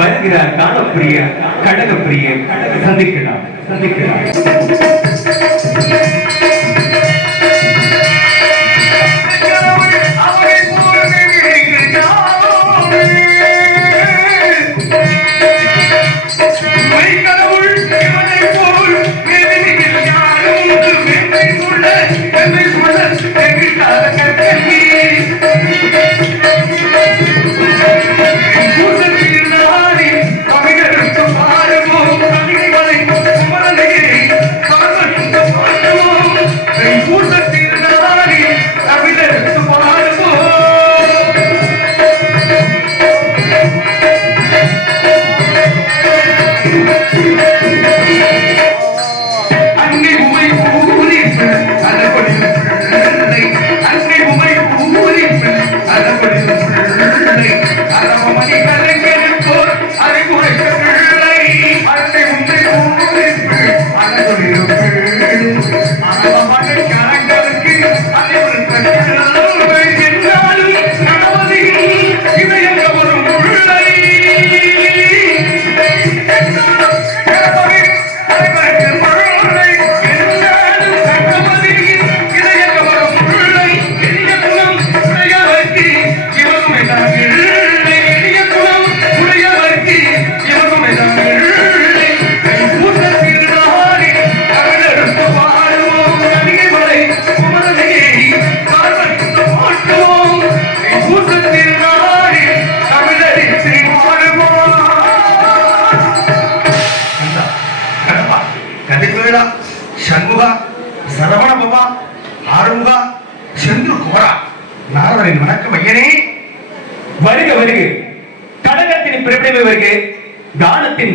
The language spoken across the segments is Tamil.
வருகிறார் காலப்பிரிய கடகப்பிரிய. சந்திக்கலாம் சந்திக்கலாம்.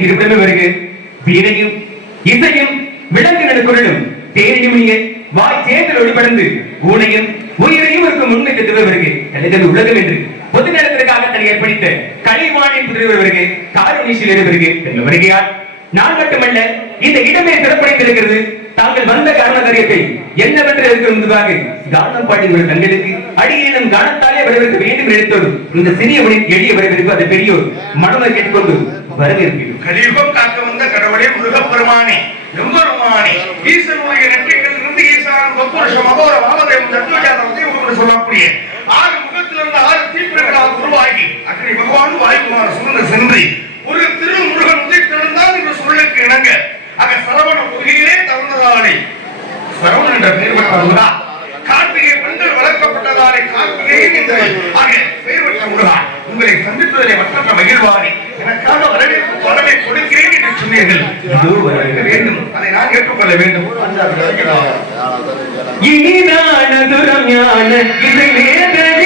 கானத்தின் வருகு வருக வீரையும் இசையும் விலங்குகள் குரலும் தேனியுமிய வாய் சேர்ந்து ஒளிபடந்து ஊனையும் உயிரையும் இருக்கும் உண்மை தத்துவ வருகு தலைதல் உலகம் என்று பொது நேரத்திற்காக தன்னை ஏற்படுத்த கலைவாணின் புதிரவர் வருகு காரணீசில் வருகு என்ற வருகையால் நான் மட்டுமல்ல இந்த இடமே சிறப்படைந்திருக்கிறது. தாங்கள் வந்த காரண காரியத்தை என்னவென்று இருக்கிற முன்பதாக கானம் பாடிய தங்களுக்கு அடியேனும் கானத்தாலே வரவேற்க வேண்டும் நினைத்தோடு இந்த சிறியவனின் எளிய வரவேற்பு அதை பெரியோர் மனதை கேட்டுக்கொண்டு வரவேற்கிறோம். கலியுகம் காக்க வந்த கடவுளே முருகப்பெருமானே எம்பெருமானே ஈசனுடைய நெற்றிகளிலிருந்து ஈசான் பப்புருஷம் அகோர வாமதேவம் தத்துவஜாதத்தை உங்களுக்கு சொல்லக்கூடிய ஆறு முகத்திலிருந்து ஆறு தீப்பிரங்களால் உருவாகி அக்னி பகவான் வாயுமான சுமந்த சென்று ஒரு திரு முருகன் உதித்திருந்தால் இந்த சொல்லுக்கு இணங்க அக சரவண பொருகிலே தவந்ததாலே சரவணன் என்ற பெயர் பெற்றவர்களா? கார்த்திகை பெண்கள் வளர்க்கப்பட்டதாலே கார்த்திகேயன் என்ற பெயர் பெற்ற உங்களை சந்திப்பதிலே மற்ற மகிழ்வானே. எனக்காக வரவேற்பு பலனை கொடுக்கிறேன் என்று சொன்னீர்கள். வேண்டும். அதை நான் ஏற்றுக்கொள்ள வேண்டும். ஞான இசை வேதனே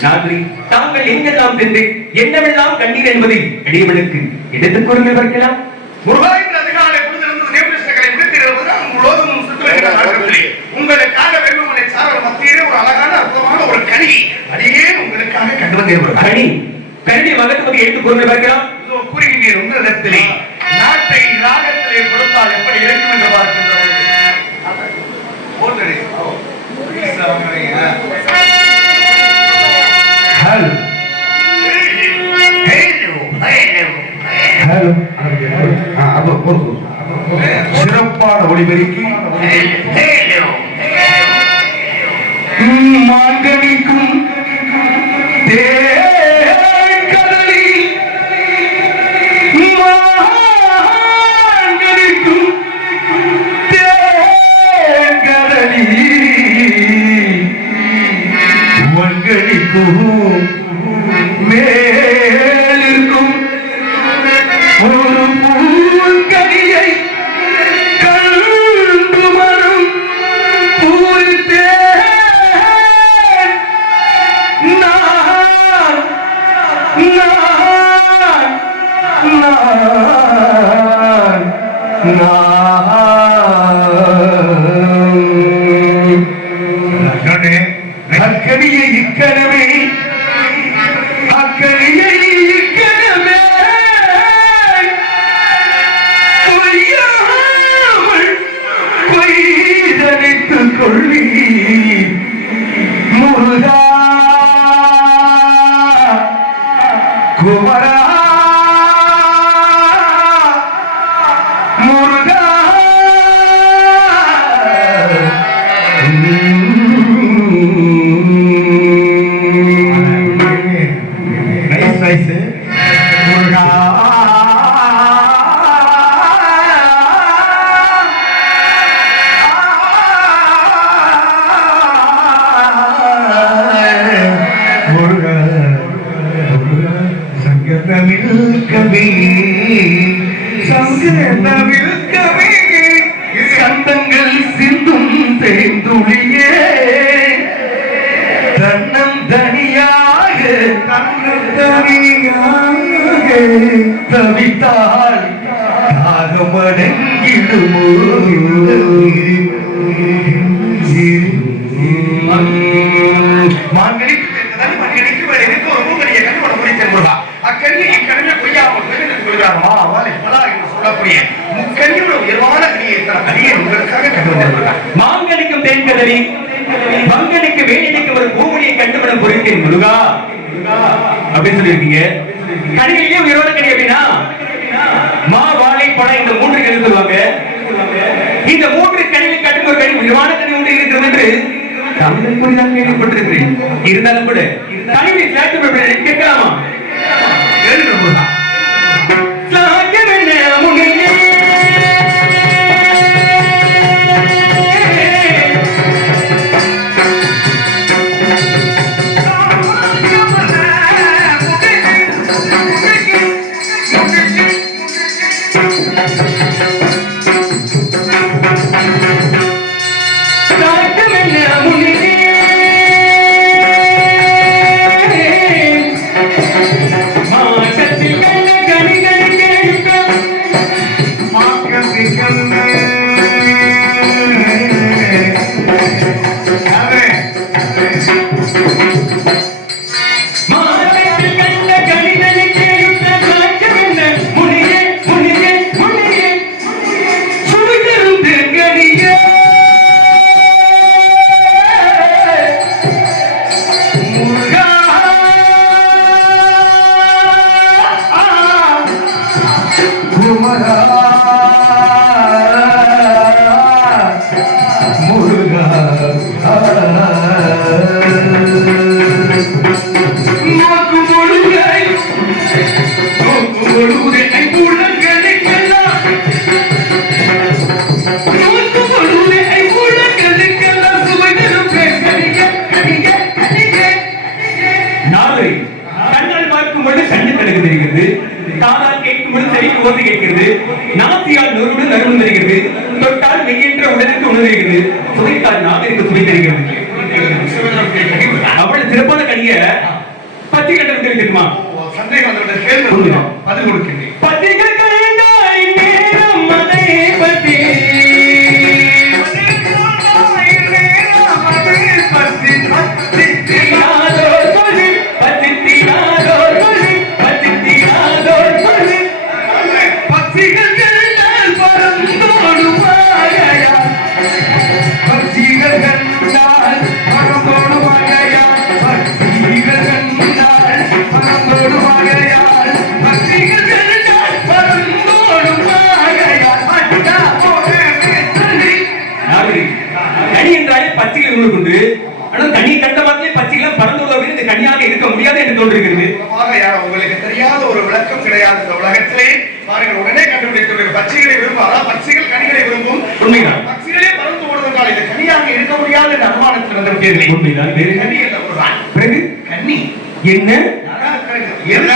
நாகரி தாங்கள் எங்கெல்லாம் சென்று என்னவெல்லாம் கண்ணீர் என்பதை அடியவனுக்கு எடுத்துக் கூறுங்கள் பார்க்கலாம். முருகாயிரம் அதிகாலை புரிந்திருந்தது நேமிஸ்டர்களை உங்களுக்காக ஒரு அழகான அற்புதமான ஒரு கனி. அதையே உங்களுக்காக கண்டு வந்தே ஒரு கனி. கனி. மகத்துக்கு எடுத்துக் கூறுங்கள் நாட்டை ராகத்திலே கொடுத்தால் எப்படி இருக்கும் என்று பார்க்கின்றவர்கள். ஹலோ ஹலோ அது போதும். சிறப்பான ஒளிபெருக்கி மாங்கனிக்கும் தேக்கடலி கவி சங்கதமிழ் கவி சந்தங்கள் சிந்தும் தேந்துளியே தன்னம் தனியாக தன்னம் தனியாக. தவித்தால் தாகமடங்கிடுமோ. முருகா அக்கனியை இக்கனியை என்று சொல்லக்கூடிய உயர்வான உங்களுக்காக கண்டு வந்திருக்கிறார் மாங்கனிக்கும் தேன்கதறி மங்கனுக்கு வேணிக்கு ஒரு பூமியை கண்டுபிடம் பொறித்தேன் முருகா. அப்படின்னு சொல்லியிருக்கீங்க. கனிகளிலே உயிரோட கனி அப்படின்னா? மா வாழை பழம் இந்த மூன்று கனி சொல்லுவாங்க. இந்த மூன்று கனியை கட்டுக்கு ஒரு கனி உயர்வான கனி ஒன்று இருக்கிறது என்று தமிழ் மொழி நான் கேள்விப்பட்டிருக்கிறேன். இருந்தாலும் கூட கனிவை சேர்த்து கேட்கலாமா? கேளுங்க நாளை கண்ணால் பார்க்கும் பொழுது கண்ணு கணக்கு தெரிகிறது. காதால் செவிக்கு ஓசை கேட்கிறது. நாசியால் நொறுடன் நறுமணம் தெரிகிறது தொட்டால் மெய்யென்ற உடலுக்கு உணவு தெரிகிறது சுவைத்தால் நாவிற்கு சுவை தெரிகிறது. அவ்வளவு சிறப்பான கனிய பச்சை கண்டம் தெரியுமா சந்தேகம் பதில் கொடுக்கின்றேன் தோன்றுகிறது உங்களுக்கு தெரியாத ஒரு விளக்கம் கிடையாது இந்த உலகத்திலே. பாருங்கள் உடனே கண்டுபிடித்துள்ளீர்கள் பச்சைகளை விரும்பாதா பச்சைகள் கனிகளை விரும்பும். உண்மைதான். பச்சைகளே பறந்து ஓடுவதால் இது கனியாக இருக்க முடியாது என்ற அனுமானத்தில் வந்து விட்டீர்களே உண்மைதான். வேறு கனி என்ற ஒருதான் பிறகு? கன்னி என்ன?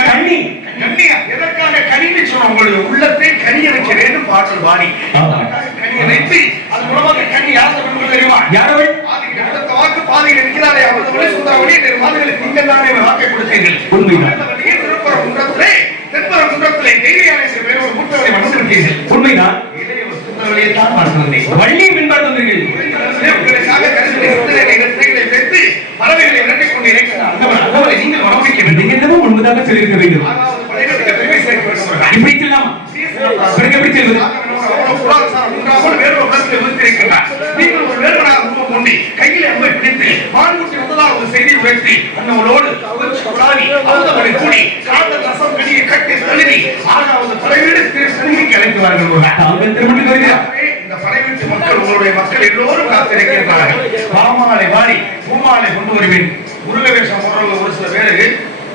கன்னி? கன்னியா? எதற்காக கனின்னு சொன்ன உங்களுடைய உள்ளத்தை கனிய வைக்க வேண்டும் பாடல் ஆமா. கனியை வைத்து அது மூலமாக கன்னி யார் தெரியுமா? யாரவள் வாக்கு பாதையில் இருக்கிறாரே அவரது சுந்தரவழி என்ற மாதங்களுக்கு நீங்கள் தானே வாக்கை கொடுத்தீர்கள். உண்மைதான். அந்த வழியே திருப்புற குன்றத்திலே தென்புற குன்றத்திலே தெய்வீகான சில பேர் ஒரு முற்றவரை மணந்திருக்கீர்கள் உண்மைதான் ஒரு சுந்தரவழியை தான் பார்த்து வந்தீர்கள். சித்திரை நிகழ்ச்சிகளை வைத்து பறவைகளை கொண்டு அந்தவரை நீங்கள் மனமிக்க வேண்டும் நீங்க என்னவோ முன்பதாக சொல்லியிருக்க வேண்டும். இப்படி செல்லாமா? பிறகு எப்படி செல்வது? அவ்வளவு புலாசாரம் உணர்ச்சி குழாவி அமுதமணி கூடி ரசம் கடியை கட்டி தழுவி ஆறாவது படைவீடு திரு வருகிறார் ஆகவே இந்த படைவீட்டு மக்கள் உங்களுடைய மக்கள் எல்லோரும் காத்திருக்கின்றார்கள் பாமாலை வாடி பூமாலை கொண்டு வருவேன். முருக வேஷம் போடுறவங்க ஒரு சில பேருக்கு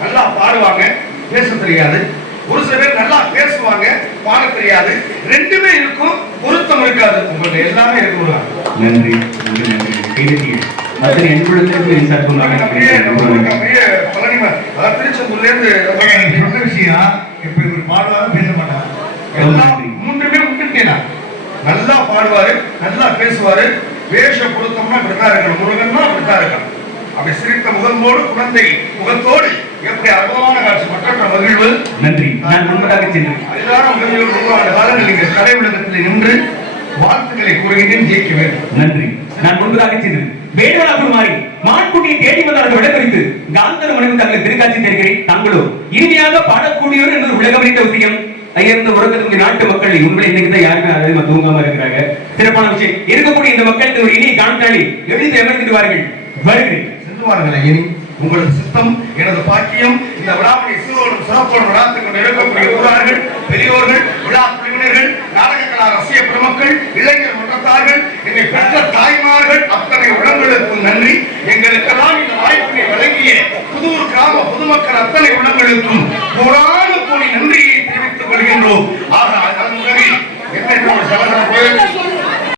நல்லா பாடுவாங்க பேச தெரியாது. ஒரு சில பேர் நல்லா பேசுவாங்க பாட தெரியாது. ரெண்டுமே இருக்கும் பொருத்தம் இருக்காது. உங்கள்ட்ட எல்லாமே இருக்கும் நன்றி நன்றி நன்றி கைதட்டிய அத்தனை அன்புடத்திற்கு சார்பாக அப்படியே உங்களுக்கு அப்படியே பழனி ம- அதாவது திருச்செந்தூர்ல இருந்து நீங்க சொன்ன விஷயம் இப்ப இவர் பாடுவாரு பேச மாட்டாங்க எல்லாம் மூன்றுமே விட்டுட்டேனா? நல்லா பாடுவாரு நல்லா பேசுவாரு. வேஷ பொருத்தம்னா இருக்கணும். முருகன்னா அப்படித்தான் இருக்கணும். அப்படி சிரித்த முகமோடு குழந்தை முகத்தோடு எப்படி அற்புதமான காட்சி. மற்ற மகிழ்வு. நன்றி. நான் முன்பதாக சென்றேன் அதுதான் உங்கள் நூறாண்டு காலங்கள் இங்கு கலை உலகத்தில் நின்று வாழ்த்துக்களை கூறுகிறேன். ஜெயிக்க வேண்டும். நன்றி. நான் முன்பதாக சென்றேன் வேடுவனா மாறி மான்குட்டியை தேடி வந்தார்கள் விடைபெறித்து காந்தர் மனைவி தங்களை திருக்காட்சி தருகிறேன். தாங்களோ இனிமையாக பாடக்கூடியவர் என்பது உலகமறிந்த விஷயம். அயர்ந்த உறக்கத்துக்கு நாட்டு மக்கள் உண்மையில இன்னைக்கு தான் யாருமே அதிகமா தூங்காம இருக்கிறாங்க. சிறப்பான விஷயம். இருக்கக்கூடிய இந்த மக்களுக்கு ஒரு இனி காணத்தாளி எழுதி அமர்ந்துட்டு வருகிறேன். செல்வார்கள் இனி உங்களது சித்தம் எனது பாக்கியம் இந்த விழாவை சீரோடும் சிறப்போடும் விழாத்துக் கொண்டு இருக்கக்கூடிய ஊரார்கள் பெரியோர்கள் விழா குழுவினர்கள் நாடக கலா ரசிக பெருமக்கள் இளைஞர் மன்றத்தார்கள் என்னை பெற்ற தாய்மார்கள் அத்தனை உள்ளங்களுக்கும் நன்றி. எங்களுக்கெல்லாம் இந்த வாய்ப்பினை வழங்கிய புதூர் கிராம பொதுமக்கள் அத்தனை உள்ளங்களுக்கும் கோடான கோடி நன்றியை தெரிவித்துக் கொள்கின்றோம். ஆக அதன் முறையில் என்ன சகோதர